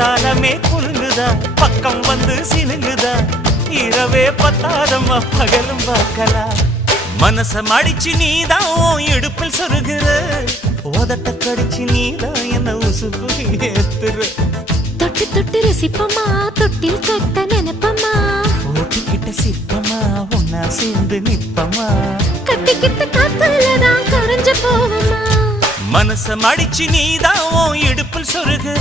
குத்தாலமே குலுங்குதா பக்கம் வந்து சினுங்குதா இரவே பத்தாதம்மா பகலும் பார்க்கலாம் மனச மடிச்சு நீதான் இடுப்பில் சொருகிற உதட்ட கடிச்சு நீதான் என்ன உசுப்பு ஏத்துற தொட்டு தொட்டு ரசிப்பமா தொட்டில் கட்ட நினைப்பமா ஓட்டிக்கிட்ட சிப்பமா ஒன்னா சேர்ந்து நிப்பமா கட்டிக்கிட்ட காத்துலதான் கரைஞ்சு போவமா மனச மடிச்சு நீதான் இடுப்பில் சொருகிற